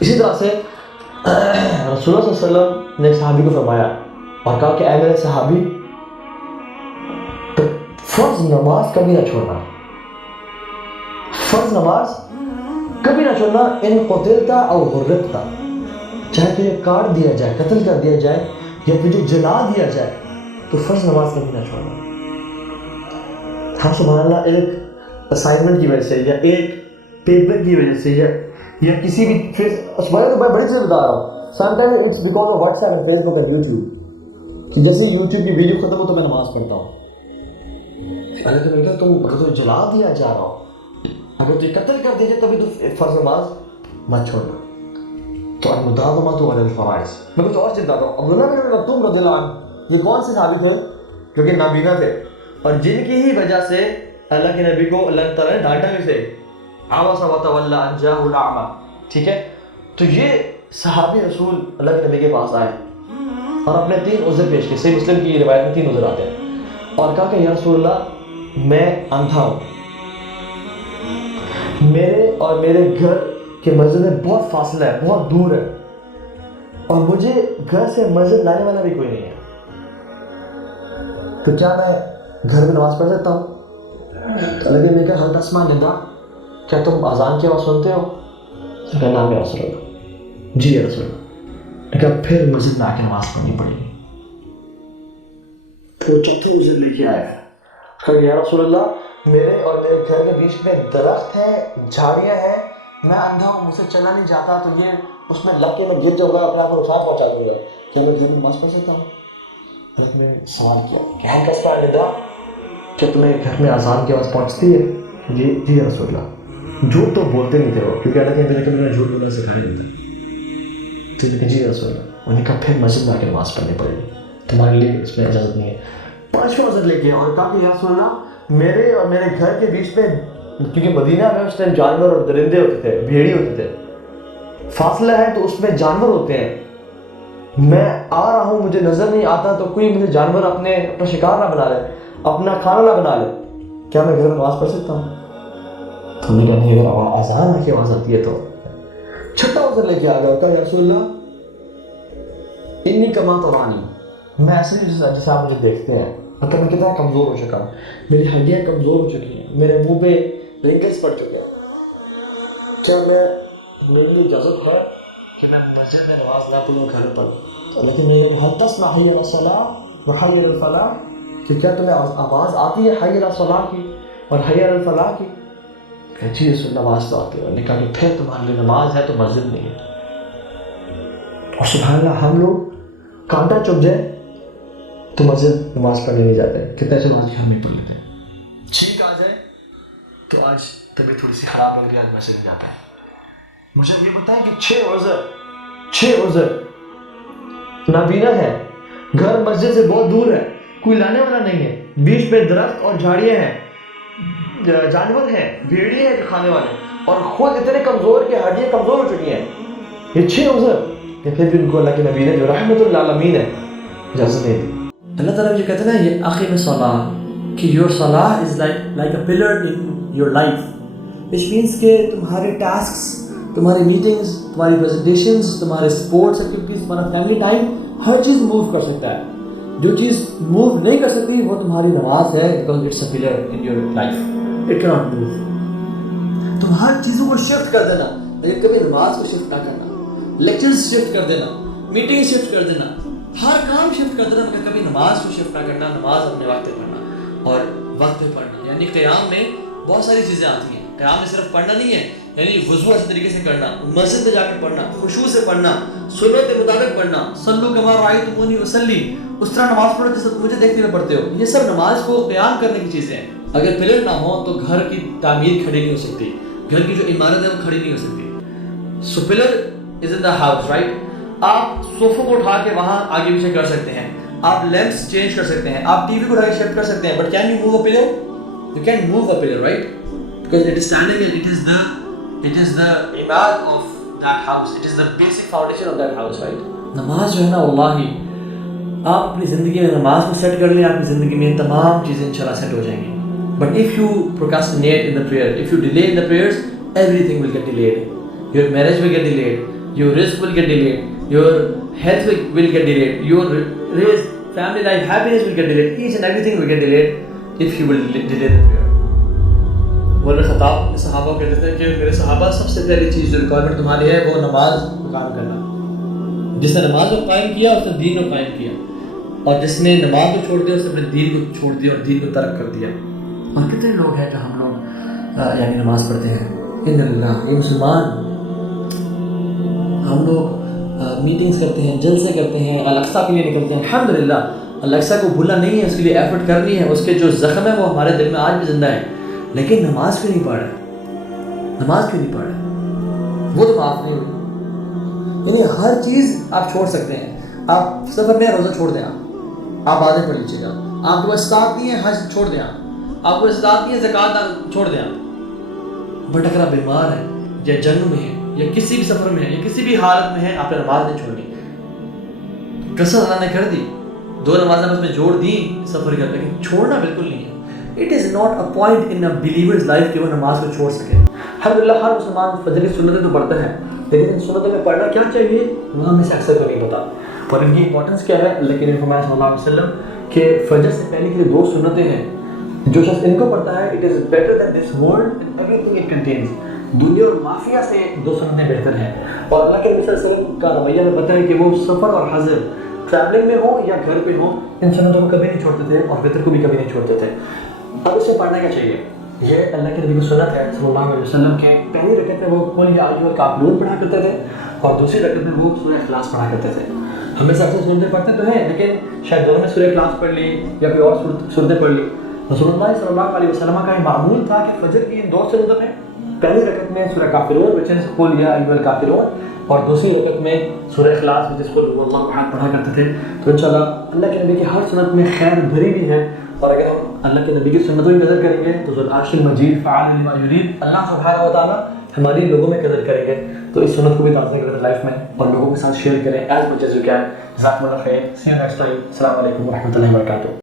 اسی طرح سے رسول اللہ صلی اللہ علیہ وسلم نے صحابی کو فرمایا اور کہا کہ اے میرے صحابی فرض نماز کبھی نہ چھوڑنا، فرض نماز کبھی نہ چھوڑنا، ان قتلتا او غرقتا، چاہے تجھے کاٹ دیا جائے، قتل کر دیا جائے یا تجھے جلا دیا جائے تو فرض نماز کبھی نہ چھوڑنا۔ ہم سبحان اللہ ایک اسائنمنٹ کی وجہ سے یا ایک پیپر کی وجہ سے یا کسی بھی میں بڑی چیز بتا رہا ہوں، some time it's because of WhatsApp and Facebook and YouTube, جیسے یوٹیوب کی ویڈیو ختم ہو تو میں نماز پڑھتا ہوں، حالانکہ میں نے کہا تم اگر تجھے جلا دیا جا رہا ہو، اگر تجھے قتل کر دیا جائے تبھی تو فرض نماز مت چھوڑنا۔ تو المداومۃ علی الفرائض۔ میں کچھ اور چیز بتاتا ہوں۔ عبداللہ بن مکتوم رضی اللہ عنہ یہ کون سے صحابی تھے؟ جو کہ نابینا تھے اور جن کی ہی وجہ سے اللہ کے نبی کو اللہ تعالیٰ نے ڈانٹا بھی سے، عبس وتولی ان جاءہ الاعمی، ٹھیک ہے؟ تو یہ صحابی رسول اللہ کے نبی کے پاس آئے اور اپنے 3 عذر پیش کیے۔ صحیح مسلم کی روایت میں 3 عذر آتے ہیں اور کہا کہ یا رسول اللہ میں اندھا ہوں، میرے اور میرے گھر کہ مسجد میں بہت فاصلہ ہے، بہت دور ہے اور مجھے گھر سے مسجد لانے والا بھی کوئی نہیں ہے، تو کیا میں گھر میں نماز پڑھ سکتا ہوں؟ تو اللہ نے کہا حل تسمع ندا، کیا تم اذان کی آواز سنتے ہو؟ تو کہا نام یا رسول اللہ، جی یا رسول اللہ۔ نے کہا پھر مسجد میں آ کے نماز پڑھنی پڑے گی۔ تو چوتھا عذر لے کے آیا، کہا یا رسول اللہ میرے اور میرے گھر کے بیچ میں درخت ہے، جھاڑیاں ہیں، میں اندھا ہوں، مجھ سے چلا نہیں جاتا، تو یہ اس میں لگ کے میں گر جاؤں گا، اپنے آپ کو نقصان پہنچا دوں گا، کیا میں گھر میں نماز پڑھ سکتا ہوں؟ حضرت نے سوال کیا کہ ہل تسمع ندا، کیا تمہیں گھر میں اذان کی آواز پہنچتی ہے؟ جی یا رسول اللہ۔ جھوٹ تو بولتے نہیں تھے وہ، کیونکہ اللہ کے نبی نے کہا میں جھوٹ بولنا سکھایا نہیں تھا۔ تو نے کہا جی یا رسول اللہ۔ انہوں نے کہا پھر مسجد میں آ کے نماز پڑھنی پڑے گی، تمہارے لیے اس میں اجازت نہیں ہے۔ 5واں عذر لے کے اور کہا کہ یا رسول اللہ میرے اور میرے گھر کے بیچ میں، کیونکہ مدینہ میں اس ٹائم جانور اور درندے ہوتے تھے، بھیڑی ہوتے تھے، فاصلہ ہے تو اس میں جانور ہوتے ہیں، میں آ رہا ہوں مجھے نظر نہیں آتا تو کوئی مجھے جانور اپنا شکار نہ بنا لے، اپنا کھانا نہ بنا لے، کیا میں گھر میں نماز پڑھ سکتا ہوں؟ تو نے کہا نہیں، اگر اذان کی آواز آتی ہے تو۔ 6واں عذر لے کے آ گیا، کہا یا رسول اللہ انی کما ترانی، میں ایسے جیسے آپ مجھے دیکھتے ہیں، مطلب میں کتنا کمزور ہو چکا ہوں، میری ہڈیاں کمزور ہو چکی ہیں، میرے منہ پہ رنکلز پڑ چکے ہیں، کیا میرے لیے اجازت ہے کہ میں مسجد میں نماز نہ پڑھوں گھر پر؟ لیکن میں نے حل تسمع حی علی الصلاۃ و حی علی الفلاح، کہ کیا تمہیں آواز آتی ہے حی علی الصلاۃ کی اور حی علی الفلاح کی؟ کہ جی رسول اللہ آواز تو آتی ہے۔ نے کہا کہ پھر تمہارے لیے نماز ہے تو مسجد نہیں ہے۔ اور سبحان اللہ ہم لوگ کانٹا چپ جائے تو مسجد نماز پڑھنے نہیں جاتے، کتنے ایسے نماز گھر میں پڑھ لیتے ہیں، چھینک آ جائے تو آج طبیعت تھوڑی سی خراب ہو گئی، آج مسجد جاتا ہے۔ مجھے یہ بتائیں کہ 6 عذر نابینا ہے، گھر مسجد سے بہت دور ہے، کوئی لانے والا نہیں ہے، بیچ میں درخت اور جھاڑیاں ہیں، جانور ہیں، بھیڑی ہیں جو کھانے والے، اور خود اتنے کمزور کہ ہڈیاں کمزور ہو چکی ہیں، یہ 6 عذر کہ پھر بھی ان کو اللہ کے نبی نے جو رحمت للعالمین ہے اجازت نہیں دی۔ اللہ تعالیٰ جو کہتے ہیں نا یہ اقیم الصلاۃ، کہ یور صلاح is like a pillar in your life, which means کہ تمہارے ٹاسکس، تمہاری میٹنگز، تمہاری پریزنٹیشنز، تمہارے اسپورٹس ایکٹیویٹیز، تمہارا فیملی ٹائم، ہر چیز موو کر سکتا ہے۔ جو چیز موو نہیں کر سکتی وہ تمہاری نماز ہے، because it's a pillar in your life, it کی ناٹ موو۔ تم ہر چیزوں کو شفٹ کر دینا، لیکن کبھی نماز کو شفٹ نہ کرنا، لیکچرز شفٹ کر دینا، میٹنگ شفٹ کر دینا، ہر کام شفٹ کر دینا، مگر کبھی نماز کو شفٹ نہ کرنا، نماز اپنے وقت پہ پڑھنا اور وقت پہ پڑھنا۔ یعنی قیام میں بہت ساری چیزیں آتی ہیں، قیام میں صرف پڑھنا نہیں ہے، یعنی وضو اچھے طریقے سے کرنا، مسجد میں جا کے پڑھنا، خشوع سے پڑھنا، سنت کے مطابق پڑھنا، صلو کما رأیتمونی اصلی، اس طرح نماز پڑھو جیسے مجھے دیکھتے ہوئے پڑھتے ہو، یہ سب نماز کو قیام کرنے کی چیزیں ہیں۔ اگر پلر نہ ہو تو گھر کی تعمیر کھڑی نہیں ہو سکتی، گھر کی جو عمارت ہے وہ کھڑی نہیں ہو سکتی۔ So pillar is in the house, right? آپ صوفوں کو اٹھا کے وہاں آگے پیچھے کر سکتے ہیں، آپ لیمپس چینج کر سکتے ہیں، آپ ٹی وی کو اٹھا کے شفٹ کر سکتے ہیں، but can you move a pillar? You can move a pillar, right? Because it is standing and it is the imad of that house, it is the basic foundation of that house, right? نماز جو ہے نا واللہ آپ اپنی زندگی میں نماز کو سیٹ کر لیں، آپ کی زندگی میں تمام چیزیں انشاءاللہ سیٹ ہو جائیں گی۔ But if you procrastinate in the prayer, if you delay in the prayers, everything will get delayed. Your marriage will get delayed, your risk will get delayed, your health will get delayed, your raise, family life, happiness will get delayed, each and everything will get delayed if you will delay the prayer. عمر خطاب صحابہ کو کہتے تھے کہ میرے صحابہ سب سے پہلی چیز جو ریکوائرمنٹ تمہاری ہے وہ نماز کو قائم کرنا. جس نے نماز کو قائم کیا اس نے دین کو قائم کیا, اور جس نے نماز کو چھوڑ دیا اس نے اپنے دین کو چھوڑ دیا اور دین کو ترک کر دیا. اور کتنے لوگ ہیں کہ ہم لوگ یعنی نماز پڑھتے ہیں, ان اللہ یہ مسلمان, ہم لوگ میٹنگز کرتے ہیں, جلسے کرتے ہیں, الاقصیٰ کے لیے نکلتے ہیں. الحمدللہ الاقصیٰ کو بھولنا نہیں ہے, اس کے لیے ایفرٹ کرنی ہے, اس کے جو زخم ہے وہ ہمارے دل میں آج بھی زندہ ہے, لیکن نماز کیوں نہیں پڑھ رہے؟ نماز کیوں نہیں پڑھ رہے؟ وہ تو معاف نہیں ہوئی. یعنی ہر چیز آپ چھوڑ سکتے ہیں. آپ سفر میں روزہ چھوڑ دیں, آپ آدھے پڑھ لیجیے گا. آپ کو استطاعت نہیں ہے حج چھوڑ دیں, آپ کو استطاعت نہیں ہے زکوٰۃ چھوڑ دیں. بٹ اگر آپ بیمار ہیں یا جنگ میں ہیں یا کسی بھی سفر میں ہیں یا کسی بھی حالت میں ہیں, آپ نے نماز نہیں چھوڑنی. کثرت اللہ نے کر دی, 2 نمازیں بس میں جوڑ دی سفر کا, لیکن چھوڑنا بالکل نہیں ہے. It is not a point in a believer's life کہ وہ نماز کو چھوڑ سکے. الحمدللہ ہر مسلمان فجر کی سنتیں تو پڑھتا ہے, لیکن ان سنتوں میں پڑھنا کیا چاہیے وہ ہمیں سے اکثر کو نہیں پتا, اور ان کی امپورٹنس کیا ہے. لیکن فرمایا صلی اللہ علیہ وسلم کہ فجر سے پہلے کی 2 سنتیں ہیں, جو شخص ان کو پڑھتا ہے, it is better than this world and everything it contains. دنیا اور مافیا سے 2 سنتیں بہتر ہیں. اور اللہ کے نبی صلی اللہ علیہ وسلم کا رویہ میں پتہ ہے کہ وہ سفر اور حضر, ٹریولنگ میں ہو یا گھر پہ ہو, ان سنتوں کو کبھی نہیں چھوڑتے تھے اور وتر کو بھی کبھی نہیں چھوڑتے تھے. اب اس سے پڑھنا کیا چاہیے؟ یہ اللہ کے نبی کی سنت ہے صلی اللہ علیہ وسلم کے. پہلی رکعت میں وہ قل یا ایھا الکافرون پڑھا کرتے تھے, اور دوسری رکعت میں وہ سورہ اخلاص پڑھا کرتے تھے. ہمیں سب سے سنتیں پڑھتے تو ہیں, لیکن شاید دونوں میں سورہ اخلاص پڑھ لی یا کوئی اور سنتیں پڑھ لی. رسول اللہ صلی اللہ علیہ وسلم کا یہ معمول تھا کہ فجر کی 2 سنتوں میں پہلی رکعت میں سورہ کافرون which is قل یا ایھا الکافرون, اور دوسری رکعت میں سورہ اخلاص which is قل ھو اللہ احد پڑھا کرتے تھے. تو انشاءاللہ اللہ کے نبی کی ہر سنت میں خیر بھری بھی ہے, اور اگر ہم اللہ کے نبی کی سنتوں کی قدر کریں گے تو ذو العرش المجید فعال لما یرید, اللہ سبحانہ و تعالیٰ ہماری لوگوں میں قدر کریں گے. تو اس سنت کو بھی تازہ کریں لائف میں اور لوگوں کے ساتھ شیئر کریں as much as you can. جزاکم اللہ خیر. See you next time. السلام علیکم ورحمۃ اللہ وبرکاتہ.